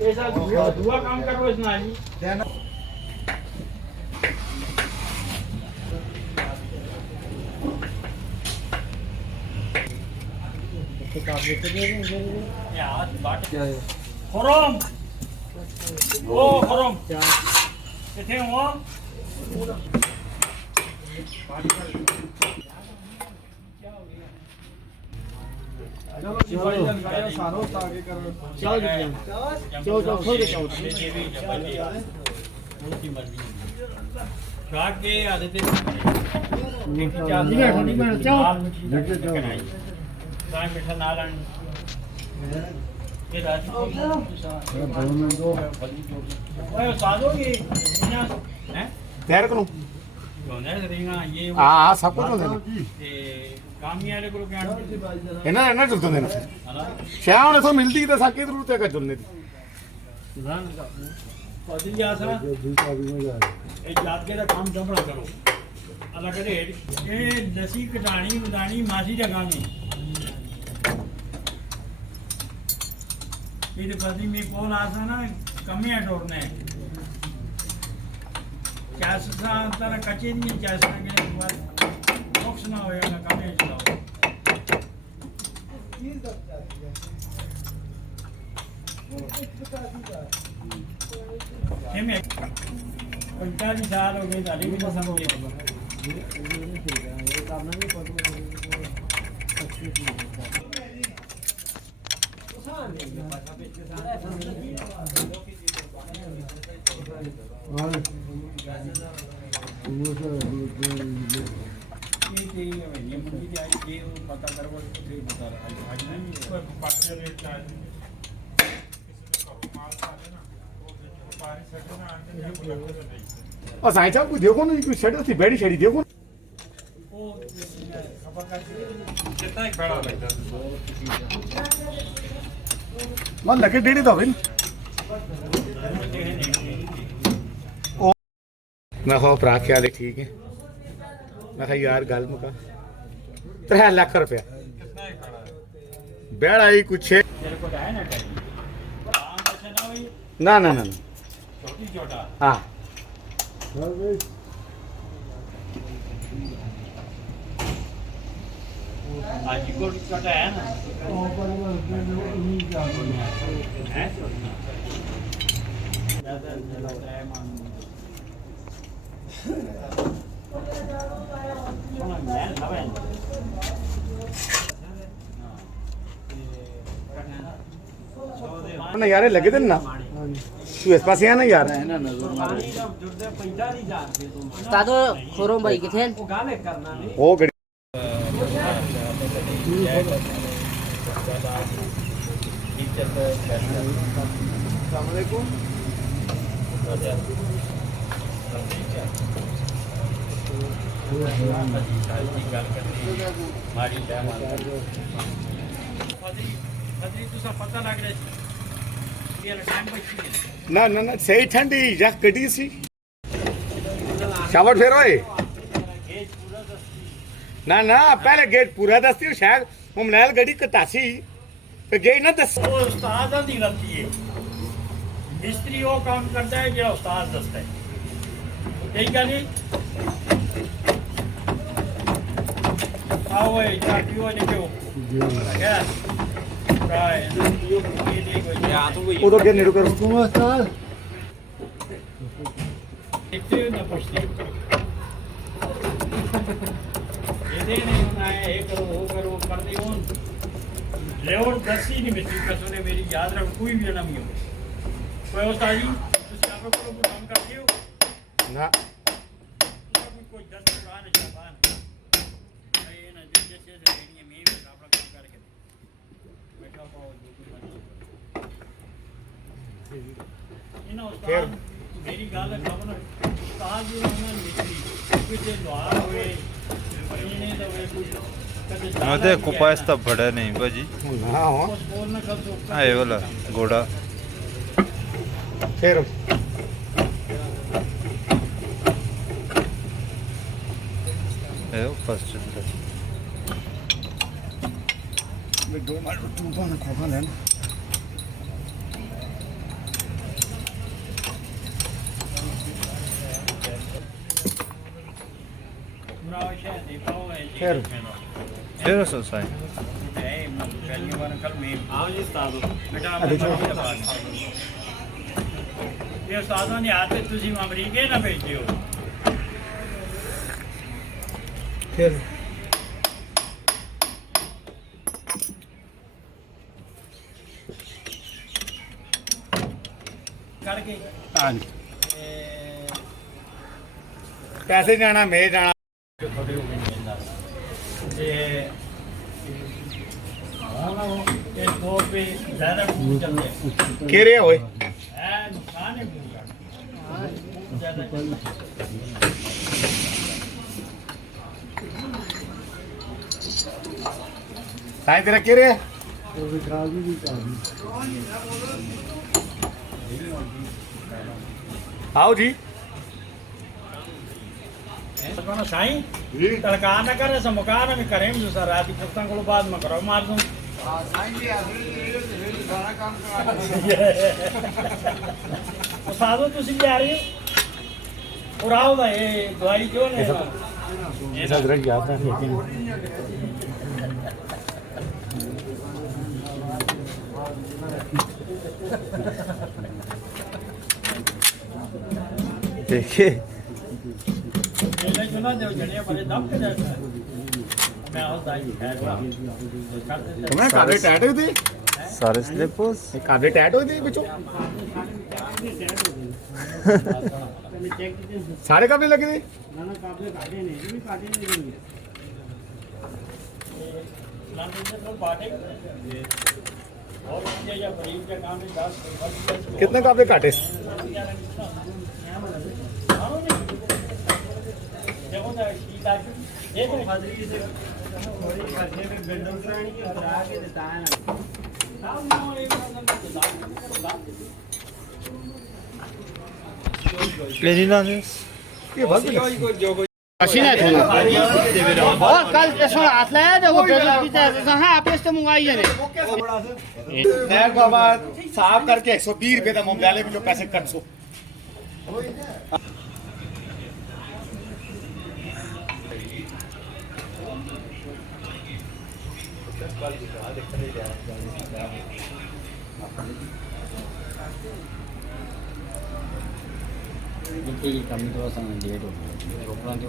ऐसा दुआ काम करो इसना जी खरम ओ खरम किथे हो हाँ सब कुछ होता है ਕਾਮੀਆਂ ਕੋਲ ਕਹਿਣ ਇਹਨਾਂ ਇਹਨਾਂ ਚੁੱਲਦੇ ਨੇ ਸ਼ਾਹ ਹੁਣ ਇਥੋਂ ਮਿਲਦੀ ਤਾਂ ਸਾਕੀ ਜ਼ਰੂਰਤ ਹੈ ਚੁੱਲਨੇ ਦੀ ਪਤੀ ਆਸਾ ਇਹ ਜਾਤਕੇ ਦਾ ਕੰਮ ਜਮਣਾ ਕਰੋ ਅਲੱਗ ਦੇ ਇਹ ਨਸੀ ਕਟਾਣੀ ਵਧਾਣੀ ਮਾਸੀ ਦਾ ਕੰਮ ਹੈ ਇਹਦੇ ਪਤੀ ਮੇ ਕੋਲ ਆਸਾ ਨਾ ਕਮੀਆਂ ਟੋੜਨੇ ਚਾਸਾ ਤਰ ਕੱਚੇ ਨਹੀਂ ਚਾਸਾ ਕੇ ਬਾਅਦ ਨੁਕਸ ਨਾ ਹੋਏਗਾ ਨਾ ਕਮੀਆਂ ਚਲਾਓ ਕਿਵੇਂ 45 ਸਾਲ ਹੋ ਗਏ ਤੁਹਾਡੀ ਵੀ ਪਸੰਦ ਹੋਈ ਪਤਾ ਕਰੋ ਪਤਾ ਅੱਜ ਨਹੀਂ ਪਾਸੇ ਰੇਟ ਆ और साईं साहब को देखो ना कोई शर्ट थी बैठी शड़ी देखो मन लगे डेढ़ी तो बिन मैं हो भरा ख्याल है ठीक है मैं कहा यार गल मुका 3 लाख रुपया बैठ आई कुछ ना ना ना हाँ आज को छोटा है ना है ज्यादा होता है मान सोना मैं हवे ना यार लगे थे ना तू इस पास ना यार तातो खोरों भाई किथे ओ गड़ी पता लग रहा ना ना ना सही ठंडी या कटी सी शावट फेर ओए ना ना पहले गेट पूरा दस्ती शायद मुमनाल गड़ी कटासी तो गई ना दस उस्ताद दी गलती है मिस्त्री वो काम करता है जो उस्ताद दसता है ठीक है नहीं आओ ये चाकी हो निकलो क्या उधर के नेड़ू करो ना पूछती ये नहीं होना है ये करो वो करो कर दे उन लेवल 10 ही नहीं मिस्त्री का सुने मेरी याद रख कोई भी ना मिले कोई उस्ताद जी तुम आप को काम करते हो ना कोई 10 दुकान है जापान ये ना जैसे रेडी में आप काम करके बैठा पाओ इना उस्ताद मेरी गाल खबर उस्ताद जी ने मिस्त्री कुछ द्वार हुए महीने तो वे कुछ मधे कुपास तो बड़ा नहीं भाजी हाँ हो हाँ ये वाला घोड़ा फिर फर्स्ट मैं 2 मार 2 पाना खोखा लेना ਫਿਰ फिर सो साईं आओ जी उस्ताद ये उस्तादों ने आते तुझी अमरीके ना भेजे हो ਫਿਰ करके ਹਾਂਜੀ ਪੈਸੇ ਜਾਣਾ ਮੈਂ ਜਾਣਾ थोड़े हो गए ते ये दो पे ज्यादा चलते हैं ਕਿਹੜੇ ਹੋਏ नुकसान है ज्यादा ਸਾਈਂ ਤੇਰਾ ਕਿਹੜੇ ਹੈ आओ जी कौन साईं तड़का न करे सो मुकान में करें जो सर रात पुस्तक को बाद में करो मार दूं साधु तुसी जा रहे हो और आओ भाई दवाई क्यों नहीं ऐसा ग्रह याद रखिए देखिए ले सुना दे जने बड़े दम के जाता मैं हो दाई है तुम्हें काबे टैट हुए थे सारे स्लिपर्स काबे टैट हुए थे बच्चों सारे काबे लगे थे कितने काबे काटे मशीन है और कल ऐसा हाथ लाया देखो पेट्रोल की तरह हां आप इससे मंगवाई जाने मैं बाबा साफ करके 120 रुपए का मोबाइल में जो पैसे कट सो मिट्टी की कमी तो असां लेट हो गई रोकना जो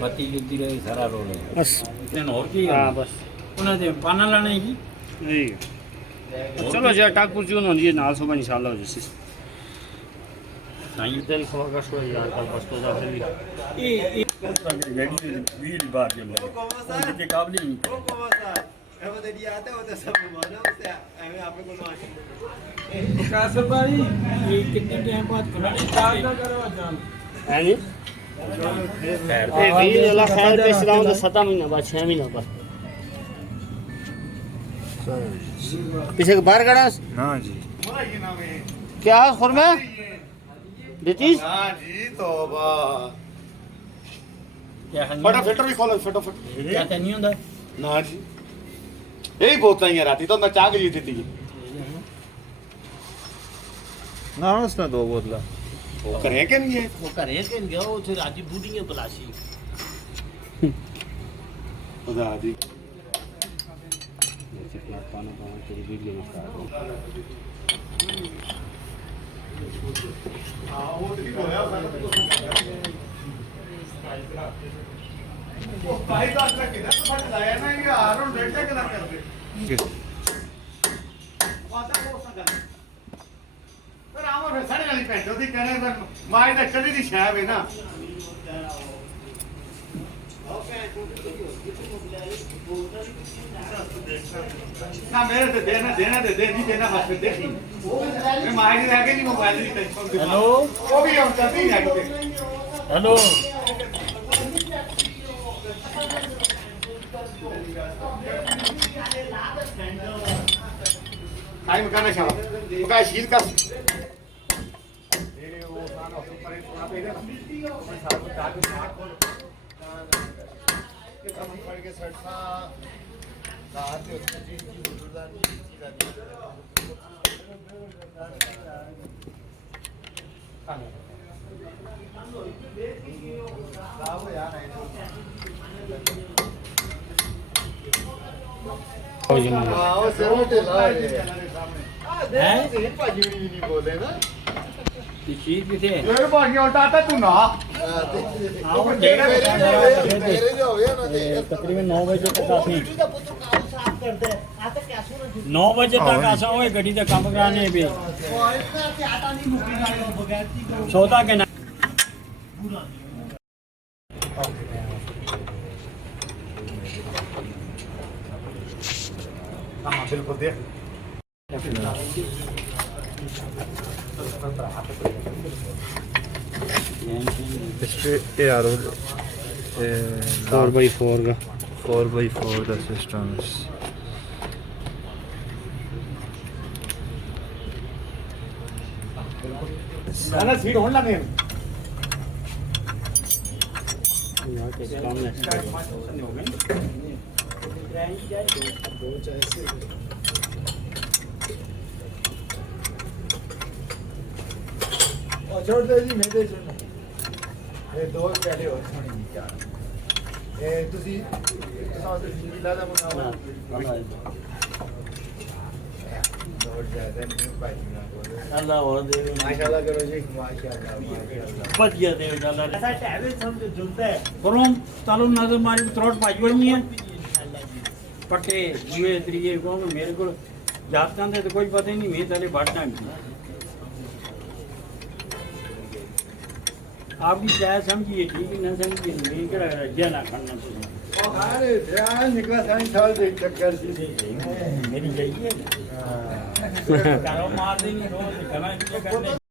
बत्ती जुलती रही सारा रोड है बस दिन और की हां बस ਉਹਨਾਂ ਦੇ ਪਾਣਾ ਲਾਣੇ ਹੀ नहीं चलो जी टाकपुर जी होनी है नाल सुबह इंशाल्लाह हो जैसे ਸਾਈਂ दिल खबर का सो यार कल बस तो जा फिर ਇਹ ਜਿਹੜੀ ਵੀਰ ਬਾਰ ਜਮ ਉਹ ਦੇ ਕਾਬਲੀ ਨਹੀਂ कासर भाई ये कितने टाइम बाद खुला चार्ज ना करो जान है नहीं ए भी अल्लाह खैर पे इस्लाम तो 7 महीना बाद 6 महीना बाद पीछे के बाहर गड़ा ना जी क्या है खुरमा बेतीस हां जी तौबा क्या फटा फिल्टर भी खोलो फटाफट क्या नहीं ਹੁੰਦਾ ना जी यही बोलता ही है राती तो मैं चाह के लिए देती है ना उसने 2 बोतला वो करें कि नहीं है वो करे के गयो उसे राजी बूढ़ी है तलाशी खुदा दी पाना पाना तेरी वीडियो में वो भाई का किधर तो फट लाया ना ये आरोन डेढ़ तक ना कर दे वादा हो सकता पर आवा फिर सारे वाली पैंट ओदी कहने पर माई दा चली दी छाब है ना ना मेरे से देना दे नहीं देना बस फिर देखी मैं माई नहीं रह गई नहीं मोबाइल की टेंशन हेलो वो भी हम करती है हेलो टाइम करना शाबाश मुका शील कर यार ਜਮਾ ਉਹ ਸਿਰੋਂ ਢਿੱਲਾ ਹੈ ਹੈ ਭਾਜੀ ਵੀ ਨਹੀਂ ਬੋਲੇ ਨਾ ਕੀ ਚੀਜ਼ ਕਿਥੇ ਇਹ ਭਾਜੀ ਉਲਟਾ ਤਾਂ ਤੂੰ ਨਾ ਆਓ ਮੇਰੇ ਜੋ ਹੋਵੇ ਨਾ ਤੇ ਤਕਰੀਬਨ 9 ਵਜੇ ਤੱਕ ਅਸੀਂ ਦਾ ਪੁੱਤਰ ਕਾਹੂ ਸਾਫ ਕਰਦਾ ਆ ਤਾਂ ਕਿਆਸੂ ਨਾ 9 ਵਜੇ ਤੱਕ ਆਸਾ ਹੋਏ ਗੱਡੀ ਦਾ ਕੰਮ ਕਰਾਣੇ ਵੀ ਉਹ ਇतना ਕਿ ਆਟਾ ਨਹੀਂ ਮੁੱਕੀ ਜਾਏਗਾ ਬਗੈਰ ਕੀ ਕਰੋ ਸੌਦਾ ਕੇ ਨਾ ਹਾਂ ਬਿਲਕੁਲ ਦੇ इसपे यार 4x4 का 4x4 ਦਾ ਸਿਸਟਮ ਨਾ ਸੀਟ ਹੋਣ ਲੱਗੇ ਯਾਰ ਕੇ ਕੰਮ ਨਾ ਉਹ ਛੋੜ ਦੇ ਜੀ ਮੇਰੇ ਸੁਣ ਇਹ ਦੋ ਪਹਿਲੇ ਹੋਰ ਸੁਣੀ ਜੀ ਯਾਰ ਇਹ ਤੁਸੀਂ ਜਿਲਾ ਦਾ ਮੁਨਾਵਾ ਲੋੜ ਜ਼ਿਆਦਾ ਨਹੀਂ ਭਾਜੀ ਨਾ ਬੋਲੇ ਅੱਲਾ ਹੋਰ ਦੇ ਮਾਸ਼ਾਅੱਲਾ ਕਰੋ ਜੀ ਮਾਸ਼ਾਅੱਲਾ ਵਧੀਆ ਦੇ ਅੱਲਾ ਐਸਾ ਟੈਵੇ ਸਮਝ ਜੁਲਦਾ ਹੈ ਪਰੋਂ ਤਾਲੂ ਨਜ਼ਰ ਮਾਰੀ ਤਰੋਟ ਪਾਈ ਹੋਣੀ ਹੈ ਪੱਟੇ ਜੀਵੇ ਤਰੀਏ ਕੋ ਮੇਰੇ ਕੋਲ ਜਾਤਾਂ ਦੇ ਤਾਂ ਕੋਈ ਪਤਾ ਹੀ ਨਹੀਂ ਮੈਂ ਤੇਰੇ ਬਾਟਾਂ आपकी चाय समझिए ठीक है ना समझिए नहीं करा रज्जा ना खाना चाहिए ਉਹ ਹਾਰੇ ਧਿਆਨ ਨਿਕਲਾ ਸਾਈਂ ਸਾਲ ਦੇ ਚੱਕਰ ਸੀ मेरी जाइए करो मार देंगे रोज खाना करने